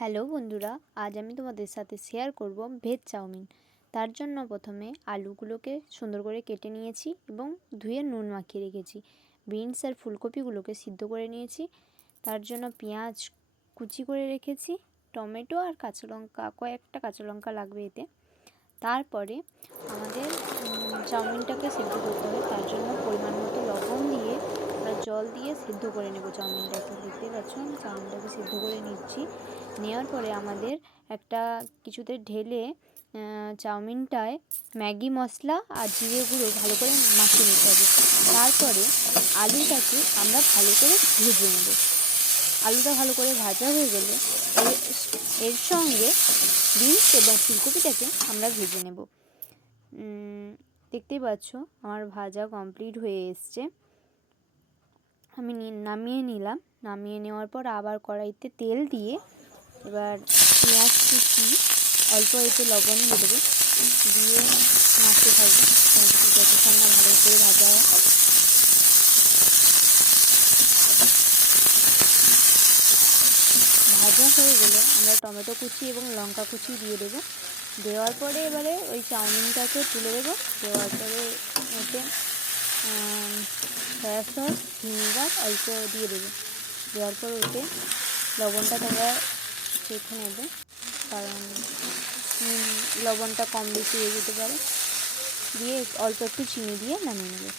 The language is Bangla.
হ্যালো বন্ধুরা, আজ আমি তোমাদের সাথে শেয়ার করব ভেজ চাউমিন। তার জন্য প্রথমে আলুগুলোকে সুন্দর করে কেটে নিয়েছি এবং ধুয়ে নুন মাখিয়ে রেখেছি। বিনস আর ফুলকপিগুলোকে সিদ্ধ করে নিয়েছি। তার জন্য পেঁয়াজ কুচি করে রেখেছি, টমেটো আর কাঁচা লঙ্কা, কয়েকটা কাঁচা লঙ্কা লাগবে এতে। তারপরে আমাদের চাউমিনটাকে সিদ্ধ করতে হবে। তার জন্য পরিমাণ মতো লবণ দিয়ে আর জল দিয়ে সিদ্ধ করে নেব চাউমিনটাকে। দেখতে পাচ্ছ আমি চাউমিনটাকে সিদ্ধ করে নিচ্ছি। নেওয়ার পরে আমাদের একটা কিছুতে ঢেলে চাউমিনটায় ম্যাগি মশলা আর জিরে গুঁড়ো ভালো করে মাখিয়ে নিতে হবে। তারপরে আলুটাকে আমরা ভালো করে ভেজে নেব। আলুটা ভালো করে ভাজা হয়ে গেলে এর সঙ্গে বিনস এবং ফুলকপিটাকে আমরা ভেজে নেব। দেখতেই পাচ্ছ আমার ভাজা কমপ্লিট হয়ে এসছে। আমি নামিয়ে নিলাম। নামিয়ে নেওয়ার পর আবার কড়াইতে তেল দিয়ে এবার পেঁয়াজ কুচি অল্প একটু লবণ দিয়ে দেবো, দিয়ে নাড়তে থাকবো যতক্ষণ না ভালো করে ভাজা হয়। ভাজা হয়ে গেলে আমরা টমেটো কুচি এবং লঙ্কা কুচি দিয়ে দেবো। দেওয়ার পরে এবারে ওই চাউমিনটাকে তুলে দেবো। দেওয়ার পরে ওতে সয়া সস, ভিনেগার অল্প দিয়ে দেবো। দেওয়ার পর ওতে লবণটা তোমরা চেখে নেবে, কারণ লবণটা কম বেশি হয়ে যেতে পারে। দিয়ে অল্প একটু চিনি দিয়ে নামিয়ে নেবে।